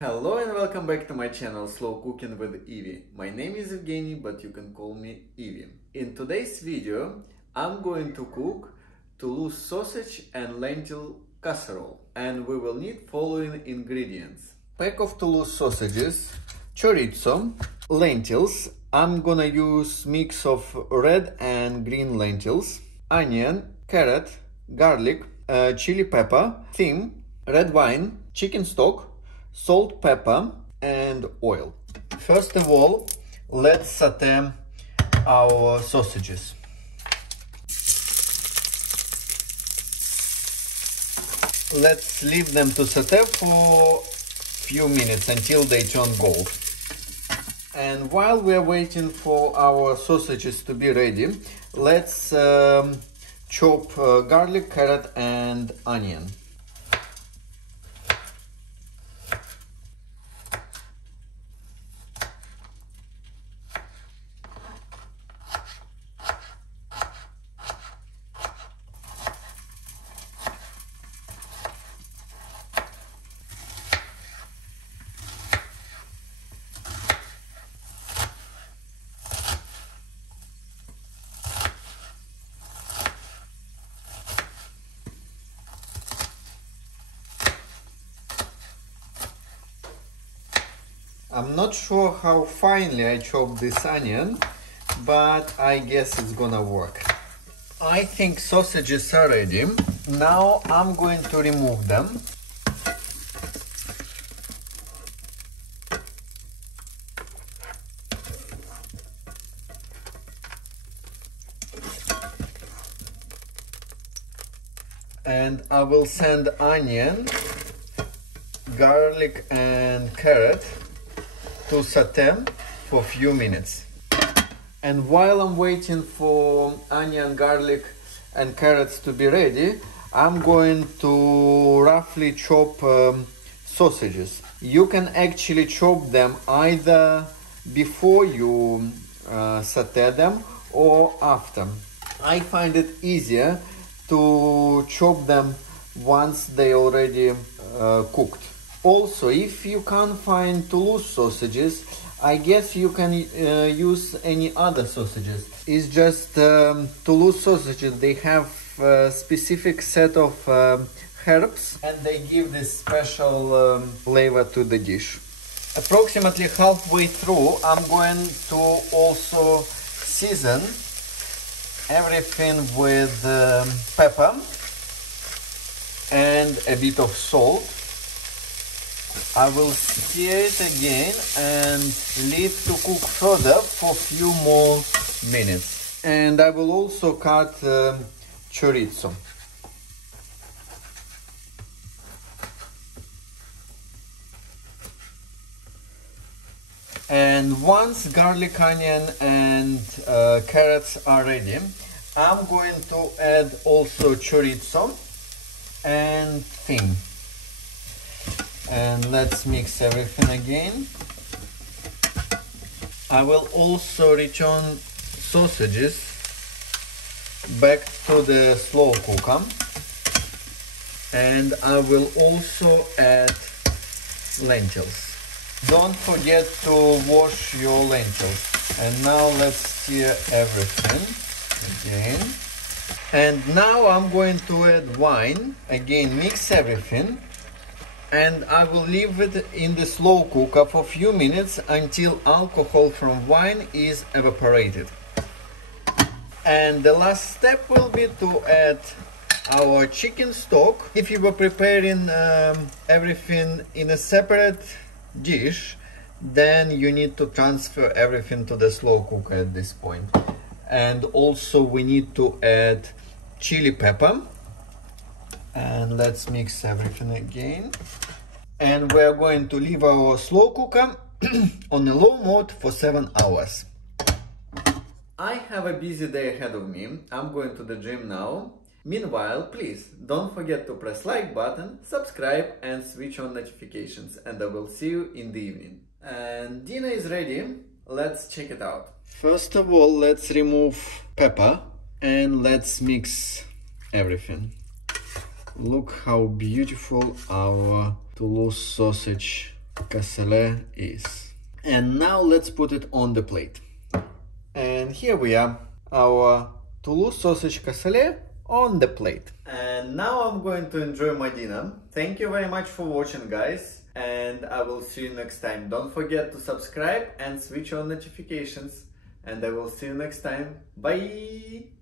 Hello and welcome back to my channel Slow Cooking with Evie. My name is Evgeny, but you can call me Evie. In today's video, I'm going to cook Toulouse sausage and lentil casserole, and we will need following ingredients: pack of Toulouse sausages, chorizo, lentils. I'm gonna use mix of red and green lentils, onion, carrot, garlic, chili pepper, thyme, red wine, chicken stock, salt, pepper and oil. First of all, let's saute our sausages. Let's leave them to saute for few minutes until they turn gold. And while we are waiting for our sausages to be ready, let's chop garlic, carrot and onion. I'm not sure how finely I chopped this onion, but I guess it's gonna work. I think sausages are ready. Now I'm going to remove them. And I will send onion, garlic and carrot to saute for a few minutes. And while I'm waiting for onion, garlic and carrots to be ready, I'm going to roughly chop sausages. You can actually chop them either before you saute them or after. I find it easier to chop them once they already cooked. Also, if you can't find Toulouse sausages, I guess you can use any other sausages. It's just Toulouse sausages, they have a specific set of herbs and they give this special flavor to the dish. Approximately halfway through, I'm going to also season everything with pepper and a bit of salt. I will stir it again and leave to cook further for a few more minutes. And I will also cut chorizo. And once garlic, onion and carrots are ready, I'm going to add also chorizo and thyme. And let's mix everything again. I will also return sausages back to the slow cooker, and I will also add lentils. Don't forget to wash your lentils. And now let's stir everything again. And now I'm going to add wine. Again, mix everything. And I will leave it in the slow cooker for a few minutes until alcohol from wine is evaporated. And the last step will be to add our chicken stock. If you were preparing everything in a separate dish, then you need to transfer everything to the slow cooker at this point. And also we need to add chili pepper. And let's mix everything again. And we're going to leave our slow cooker on a low mode for 7 hours. I have a busy day ahead of me. I'm going to the gym now. Meanwhile, please don't forget to press like button, subscribe and switch on notifications. And I will see you in the evening. And dinner is ready. Let's check it out. First of all, let's remove pepper and let's mix everything. Look how beautiful our Toulouse sausage casserole is. And now let's put it on the plate. And here we are, our Toulouse sausage casserole on the plate. And now I'm going to enjoy my dinner. Thank you very much for watching, guys, and I will see you next time. Don't forget to subscribe and switch on notifications, and I will see you next time. Bye!